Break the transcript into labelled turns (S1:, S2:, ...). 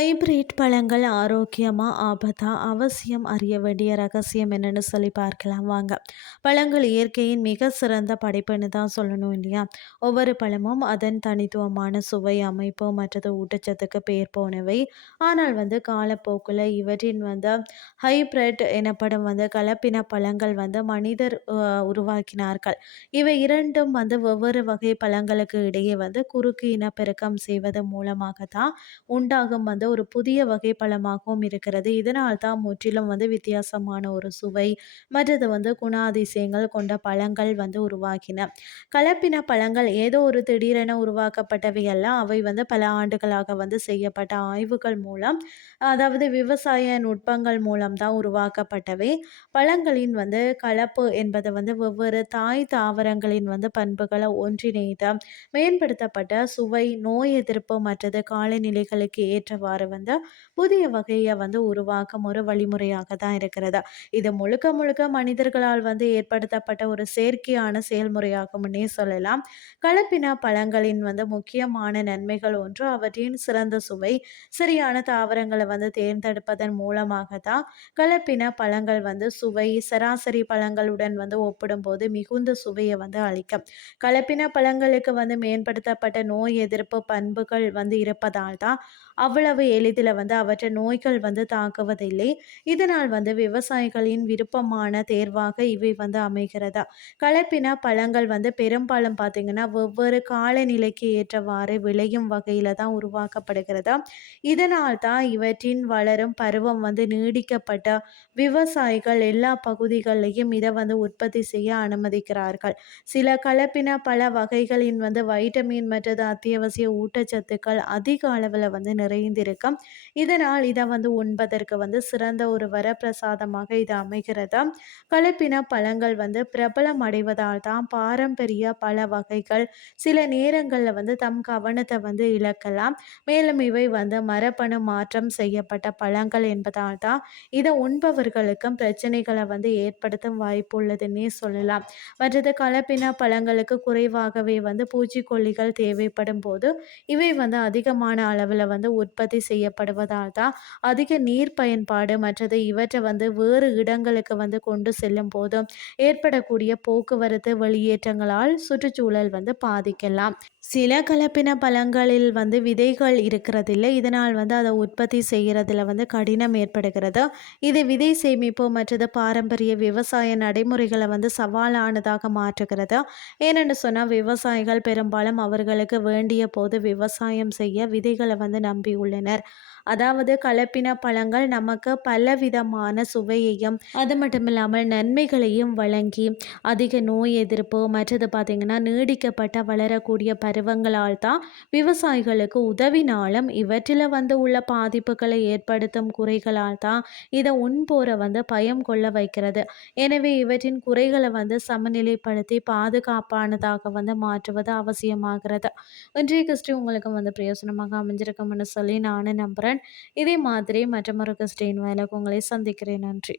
S1: Hybrid பழங்கள் ஆரோக்கியமாக ஆபத்தா அவசியம் அறிய வேண்டிய ரகசியம் என்னன்னு சொல்லி பார்க்கலாம். வாங்க. பழங்கள் இயற்கையின் மிக சிறந்த படைப்புன்னு தான் சொல்லணும் இல்லையா? ஒவ்வொரு பழமும் அதன் தனித்துவமான சுவை அமைப்பு மற்றது ஊட்டச்சத்துக்கு பேர் போனவை. ஆனால் வந்து காலப்போக்கில் இவற்றின் வந்து ஹைப்ரிட் எனப்படும் வந்து கலப்பின பழங்கள் வந்து மனிதர் உருவாக்கினார்கள். இவை இரண்டும் வந்து ஒவ்வொரு வகை பழங்களுக்கு இடையே வந்து குறுக்கு இனப்பெருக்கம் செய்வது மூலமாக தான் உண்டாகும் வந்து ஒரு புதிய வகை பழமாகவும் இருக்கிறது. இதனால் தான் முற்றிலும் வந்து வித்தியாசமான ஒரு சுவை மற்றது வந்து குணாதிசயங்கள் கொண்ட பழங்கள் வந்து உருவாகின. கலப்பின பழங்கள் ஏதோ ஒரு திடீரென உருவாக்கப்பட்டவை அவை வந்து பல ஆண்டுகளாக வந்து செய்யப்பட்ட ஆய்வுகள் மூலம் அதாவது விவசாய நுட்பங்கள் மூலம் தான் உருவாக்கப்பட்டவை. பழங்களின் வந்து கலப்பு என்பது வந்து ஒவ்வொரு தாய் தாவரங்களின் வந்து பண்புகளை ஒன்றிணைத்த மேம்படுத்தப்பட்ட சுவை நோய் எதிர்ப்பு மற்றது காலநிலைகளுக்கு ஏற்றவாறு வந்து புதிய வகையை வந்து உருவாக்கும் ஒரு வழிமுறையாக தான் இருக்கிறது. இது முழுக்க முழுக்க மனிதர்களால் வந்து ஏற்படுத்தப்பட்ட ஒரு செயற்கையான செயல்முறையாகும்னே சொல்லலாம். கலப்பின பழங்களின் வந்து முக்கியமான நன்மைகள் ஒன்று அவற்றின் சிறந்த சுவை சரியான தாவரங்களை வந்து தேர்ந்தெடுப்பதன் மூலமாக தான் கலப்பின பழங்கள் வந்து சுவை சராசரி பழங்களுடன் வந்து ஒப்பிடும்போது மிகுந்த சுவையை வந்து அளிக்கும். கலப்பின பழங்களுக்கு வந்து மேம்படுத்தப்பட்ட நோய் எதிர்ப்பு பண்புகள் வந்து இருப்பதால் தான் அவ்வளவு எளிதில் வந்து அவற்றை நோய்கள் வந்து தாக்குவதில்லை. இதனால் வந்து விவசாயிகளின் விருப்பமான தேர்வாக இவை வந்து அமைகிறதா? கலப்பின பழங்கள் வந்து பெரும்பாலும் பார்த்திங்கன்னா ஒவ்வொரு காலநிலைக்கு ஏற்றவாறு விளையும் வகையில் தான் உருவாக்கப்படுகிறதா? இதனால் தான் இவற்றின் வளரும் பருவம் வந்து நீடிக்கப்பட்ட விவசாயிகள் எல்லா பகுதிகளிலையும் இதை வந்து உற்பத்தி செய்ய அனுமதிக்கிறார்கள். சில கலப்பின பல வகைகளின் வந்து வைட்டமின் மற்றது அத்தியாவசிய ஊட்டச்சத்துக்கள் அதிக அளவில் வந்து இருக்கும் இதனால் இதை வந்து உண்பதற்கு வந்து சிறந்த ஒரு வரப்பிரசாதமாக இது அமைகிறது? கலப்பின பழங்கள் வந்து பிரபலம் அடைவதால் தான் பாரம்பரிய பல வகைகள் சில நேரங்களில் வந்து தம் கவனத்தை வந்து இழக்கலாம். மேலும் இவை வந்து மரபணு மாற்றம் செய்யப்பட்ட பழங்கள் என்பதால் தான் இதை உண்பவர்களுக்கும் பிரச்சனைகளை வந்து ஏற்படுத்தும் வாய்ப்பு உள்ளதுன்னே சொல்லலாம். மற்றது கலப்பின பழங்களுக்கு குறைவாகவே வந்து பூச்சிக்கொல்லிகள் தேவைப்படும் போது இவை வந்து அதிகமான அளவில் வந்து உற்பத்தி செய்யப்படுவதால் தான் அதிக நீர் பயன்பாடு மற்றது இவற்றை வந்து வேறு இடங்களுக்கு வந்து கொண்டு செல்லும் போதும் ஏற்படக்கூடிய போக்குவரத்து வெளியேற்றங்களால் சுற்றுச்சூழல் வந்து பாதிக்கலாம். சில கலப்பின பழங்களில் வந்து விதைகள் இருக்கிறதில்லை. இதனால் வந்து அதை உற்பத்தி செய்கிறதுல வந்து கடினம் ஏற்படுகிறது. இது விதை சேமிப்பு மற்றது பாரம்பரிய விவசாய நடைமுறைகளை வந்து சவாலானதாக மாற்றுகிறது. ஏனென்று சொன்னால் விவசாயிகள் பெரும்பாலும் அவர்களுக்கு வேண்டிய போது விவசாயம் செய்ய விதைகளை வந்து நம்பியுள்ளனர் உள்ளனர் அதாவது கலப்பின பழங்கள் நமக்கு பலவிதமான சுவையையும் அது மட்டும் இல்லாமல் நன்மைகளையும் வழங்கி அதிக நோய் எதிர்ப்பு மற்றது பார்த்திங்கன்னா நீடிக்கப்பட்ட வளரக்கூடிய பருவங்களால் தான் விவசாயிகளுக்கு உதவினாலும் இவற்றில் வந்து உள்ள பாதிப்புகளை ஏற்படுத்தும் குறைகளால் தான் இதை உண்போரை வந்து பயம் கொள்ள வைக்கிறது. எனவே இவற்றின் குறைகளை வந்து சமநிலைப்படுத்தி பாதுகாப்பானதாக வந்து மாற்றுவது அவசியமாகிறது. இன்றைய கிறிஸ்டி உங்களுக்கு வந்து பிரயோசனமாக அமைஞ்சிருக்கும்னு சொல்லி நானும் நம்புகிறேன் இதே மாதிரி மற்றொரு கிறிஸ்டின் வேலைக்கு உங்களை சந்திக்கிறேன். நன்றி.